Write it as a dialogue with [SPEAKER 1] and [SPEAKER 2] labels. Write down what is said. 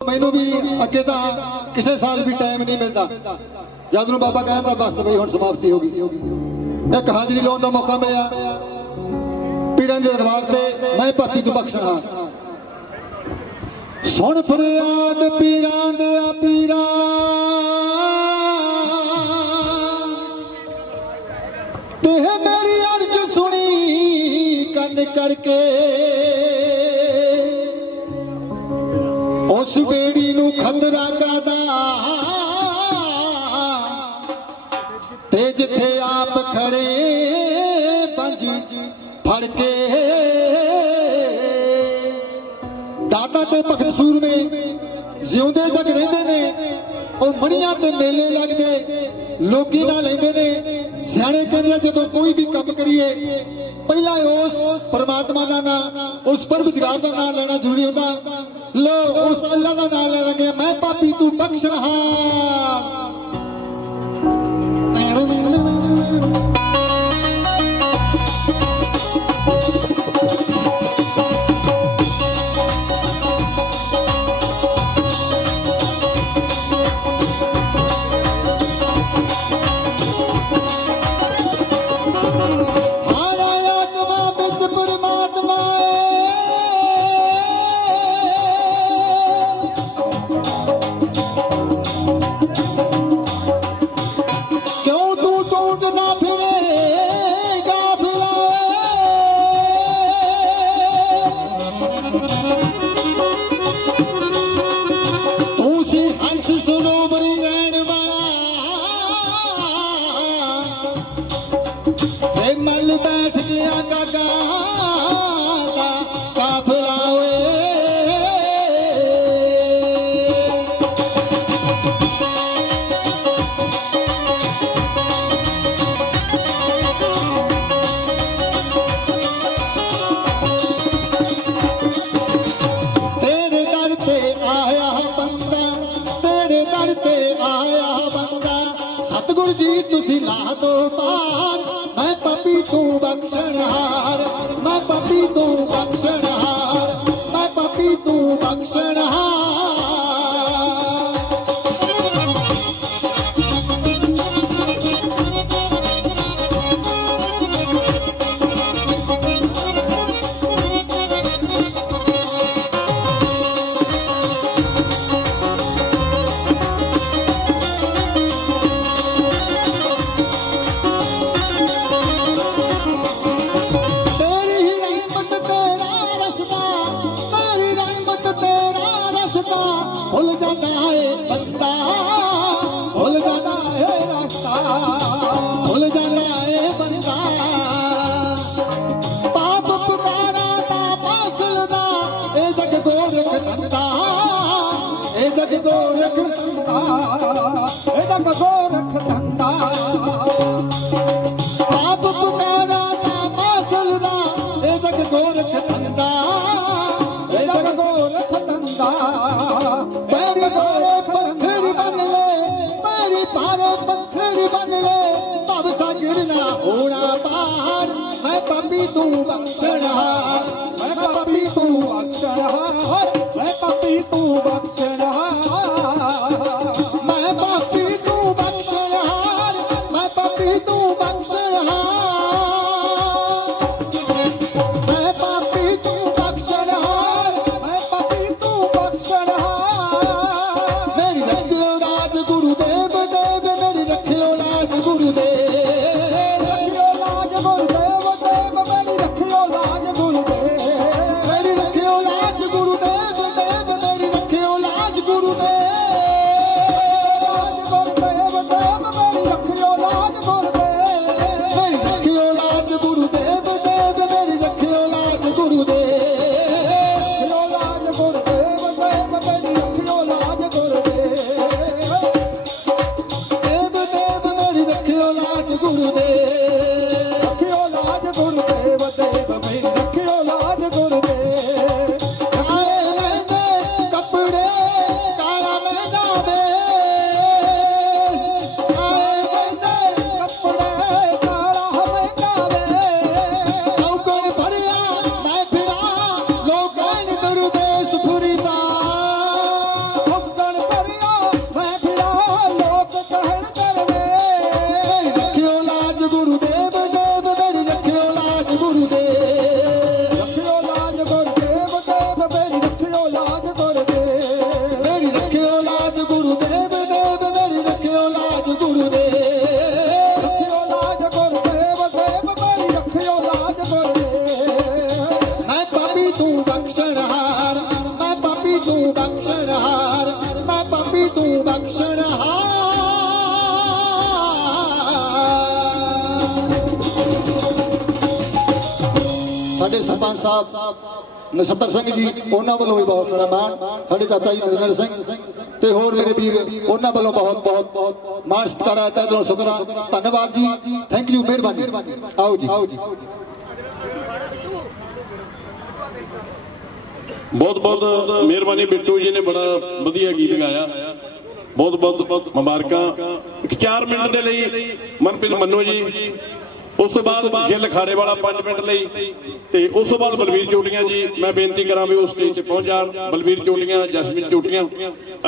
[SPEAKER 1] ਮੈਨੂੰ ਵੀ ਅੱਗੇ ਤਾਂ ਕਿਸੇ ਸਾਲ ਵੀ ਟਾਈਮ ਨਹੀਂ ਮਿਲਦਾ। ਜਦ ਨੂੰ ਬਾਬਾ ਕਹਿੰਦਾ, ਬਸ ਬਈ, ਹੁਣ ਸਮਾਪਤੀ ਹੋ ਗਈ। ਇੱਕ ਹਾਜ਼ਰੀ ਲਾਉਣ ਦਾ ਮੌਕਾ ਮਿਲਿਆ। ਪੀਰਾਂ ਦੇ ਦਰਬਾਰ ਤੇ ਮੈਂ ਪਾਪੀ ਤੋਂ ਬਖਸ਼ਣਾ ਸੁਣ ਫਰਿਆਦ ਪੀਰਾਂ ਦੇ ਆ ਪੀਰਾਂ। ਤੇ ਮੇਰੀ ਅਰਜ਼ ਸੁਣੀ ਕੰਨ ਕਰਕੇ। ਤੇ ਜਿੱਥੇ ਆਪ ਖੜੇ ਪੰਜ ਫੜ ਕੇ ਦਾਦਾ ਤੇ ਭਗਤ ਸੂਰਮੇ ਜਿਉਂਦੇ ਜਗ ਰਹਿੰਦੇ ਨੇ, ਉਹ ਮਣੀਆਂ ਤੇ ਮੇਲੇ ਲੱਗਦੇ, ਲੋਕੀ ਨਾਲ ਲੈਂਦੇ ਨੇ। ਸਿਆਣੇ ਕਹਿੰਦੇ ਜਦੋਂ ਕੋਈ ਵੀ ਕੰਮ ਕਰੀਏ, ਪਹਿਲਾਂ ਉਸ ਪਰਮਾਤਮਾ ਦਾ ਨਾਮ ਉਸ ਪਰਮੇਸ਼ਰ ਦਾ ਨਾਮ ਲੈਣਾ ਜ਼ਰੂਰੀ ਹੁੰਦਾ। ਲੋ ਉਸ ਅੱਲਾ ਦਾ ਨਾਮ ਲੈ ਲੈਂਦੇ ਮੈਂ ਪਾਪੀ ਤੂੰ ਬਖਸ਼ਣਹਾਰ ਲਾ ਦੋ ਪਾਰ ਮੈਂ ਪਾਪੀ ਤੂੰ ਬਖਸ਼ਣਹਾਰ ਮੈਂ ਪਾਪੀ जाता है बंदा भूल जाता है रास्ता ਪਾਪੀ ਤੂੰ ਬਖਸ਼ਣਾ। ਮੈਂ ਪਾਪੀ ਤੂੰ ਬਖਸ਼ਣਾ।
[SPEAKER 2] ਮੈਂ ਪਾਪੀ ਤੂੰ ਬਖਸ਼ਣਾ।
[SPEAKER 1] ਮੈਂ ਪਾਪੀ ਤੂੰ ਬਖਸ਼ਣਾ। ਮੈਂ ਪਾਪੀ ਤੂੰ ਬਖਸ਼ਣਾ। ਮੈਂ ਪਾਪੀ ਤੂੰ ਬਖਸ਼ਣਾ।
[SPEAKER 2] ਮੈਂ ਪਾਪੀ ਤੂੰ ਬਖਸ਼ਣਾ।
[SPEAKER 1] ਮੇਰੀ ਰੱਖਿਓ ਰਾਜ ਗੁਰੂਦੇਵ ਦੇਵ ਮੇਰੀ ਰੱਖਿਓ ਰਾਜ ਗੁਰੂਦੇਵ।
[SPEAKER 2] ਦੇਵ ਮੇਰੀ ਰੱਖਿਓ
[SPEAKER 1] ਰਾਜ ਗੁਰੂਦੇਵ। ਬਖਸ਼ਣਹਾਰ ਮੈਂ ਪਾਪੀ ਤੂੰ ਬਖਸ਼ਣਹਾਰ ਸਾਡੇ ਸਰਪੰਚ ਸਾਹਿਬ, ਨਛੱਤਰ ਸਿੰਘ ਜੀ, ਉਹਨਾਂ ਵੱਲੋਂ ਵੀ ਬਹੁਤ ਸਾਰਾ ਮਾਣ, ਸਾਡੇ ਚਾਚਾ ਜੀ ਨਰਿੰਦਰ ਸਿੰਘ ਤੇ ਹੋਰ ਮੇਰੇ ਵੀਰ, ਉਹਨਾਂ ਵੱਲੋਂ ਬਹੁਤ ਬਹੁਤ ਬਹੁਤ ਮਾਣ ਸਤਿਕਾਰ ਹੈ ਤਹਿ ਦਿਲੋਂ ਸ਼ੁਕਰ ਧੰਨਵਾਦ ਜੀ। ਥੈਂਕ ਯੂ ਮਿਹਰਬਾਨੀ। ਆਓ ਜੀ। ਆਓ ਜੀ।
[SPEAKER 3] ਬਹੁਤ ਬਹੁਤ ਮਿਹਰਬਾਨੀ ਬਿੱਟੂ ਜੀ ਨੇ ਬੜਾ ਵਧੀਆ ਗੀਤ ਗਾਇਆ। ਬਹੁਤ ਬਹੁਤ ਮੁਬਾਰਕਾਂ। ਇੱਕ 4 ਮਿੰਟ ਦੇ ਲਈ ਮਨਪ੍ਰੀਤ ਮੰਨੂ ਜੀ। ਉਸ ਤੋਂ ਬਾਅਦ ਗਿੱਲ ਖਾੜੇ ਵਾਲਾ 5 ਮਿੰਟ ਲਈ। ਤੇ ਉਸ ਤੋਂ ਬਾਅਦ ਬਲਵੀਰ ਚੋਟੀਆਂ ਜੀ। ਮੈਂ ਬੇਨਤੀ ਕਰਾਂ ਵੀ ਉਸ ਸਟੇਜ ਤੇ ਪਹੁੰਚ ਜਾਣ। ਬਲਵੀਰ ਚੋਟੀਆਂ ਜਸਮੀਨ ਚੋਟੀਆਂ।